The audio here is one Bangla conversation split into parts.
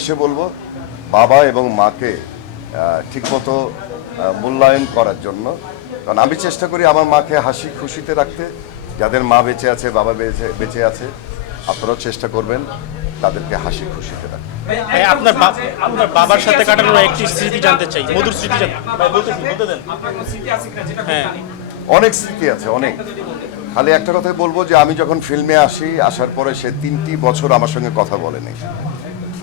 এসে বলব বাবা এবং মাকে ঠিকমতো মূল্যায়ন করার জন্য। কারণ আমি চেষ্টা করি আমার মাকে হাসি খুশিতে রাখতে। যাদের মা বেঁচে আছে বাবা বেঁচে বেঁচে আছে আপনারাও চেষ্টা করবেন তাদেরকে হাসি খুশিতে রাখতে। আপনার আপনার বাবার সাথে কাটানো একটি স্মৃতি জানতে চাই মধুর স্মৃতি হ্যাঁ। অনেক স্মৃতি আছে অনেক। খালি একটা কথাই বলব যে আমি যখন ফিল্মে আসি আসার পরে সে তিনটি বছর আমার সঙ্গে কথা বলেনি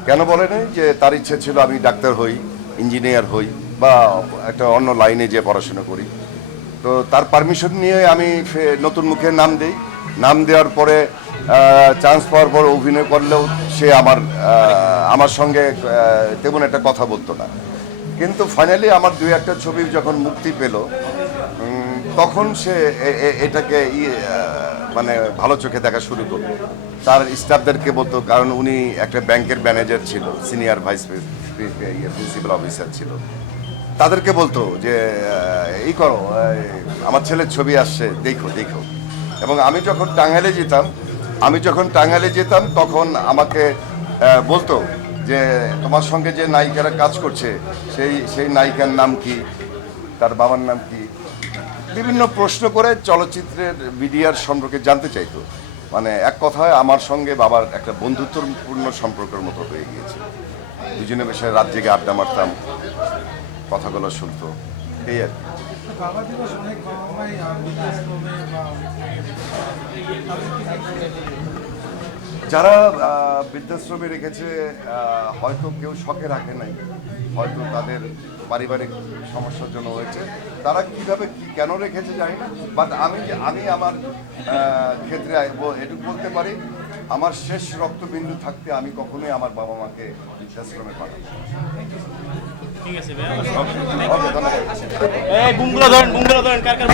কেন বলে নাই যে তার ইচ্ছে ছিল আমি ডাক্তার হই ইঞ্জিনিয়ার হই বা একটা অন্য লাইনে যে পড়াশোনা করি। তো তার পারমিশন নিয়ে আমি নতুন মুখে নাম দিই। নাম দেওয়ার পরে চান্স পাওয়ার পর অভিনয় করলেও সে আমার আমার সঙ্গে তেমন একটা কথা বলতো না। কিন্তু ফাইনালি আমার দুই একটা ছবি যখন মুক্তি পেল তখন সে এটাকে ই- আহ, মানে ভালো চোখে দেখা শুরু করল। তার স্টাফদেরকে বলতো, কারণ উনি একটা ব্যাংকের ম্যানেজার ছিল, সিনিয়র ভাইস প্রিন্সিপাল অফিসার ছিল। তাদেরকে বলতো যে এই করো আমার ছেলের ছবি আসছে, দেখো দেখো। এবং আমি যখন টাঙ্গাইলে যেতাম, আমি যখন টাঙ্গাইলে যেতাম, তখন আমাকে বলতো যে, তোমার সঙ্গে যে নায়িকারা কাজ করছে, সেই সেই নায়িকার নাম কি? তার বাবার নাম কি? বিভিন্ন প্রশ্ন করে চলচ্চিত্রের মিডিয়ার সম্পর্কে জানতে চাইতো। মানে এক কথায় আমার সঙ্গে বাবার একটা বন্ধুত্বপূর্ণ সম্পর্কের মতো হয়ে গিয়েছে। দুজনে বেশ রাত জেগে আড্ডা মারতাম, কথাগুলো শুনতো, এই আর কি। যারা বৃদ্ধাশ্রমে রেখেছে হয়তো কেউ শখে রাখে নাই। হয়তো তাদের পারিবারিক সমস্যার জন্য হয়েছে। তারা কীভাবে কি কেন রেখেছে জানি না। বাট আমি আমি আমার ক্ষেত্রে এটুকু বলতে পারি আমার শেষ রক্তবিন্দু থাকতে আমি কখনোই আমার বাবা মাকে বৃদ্ধাশ্রমে পাঠাবো ঠিক আছে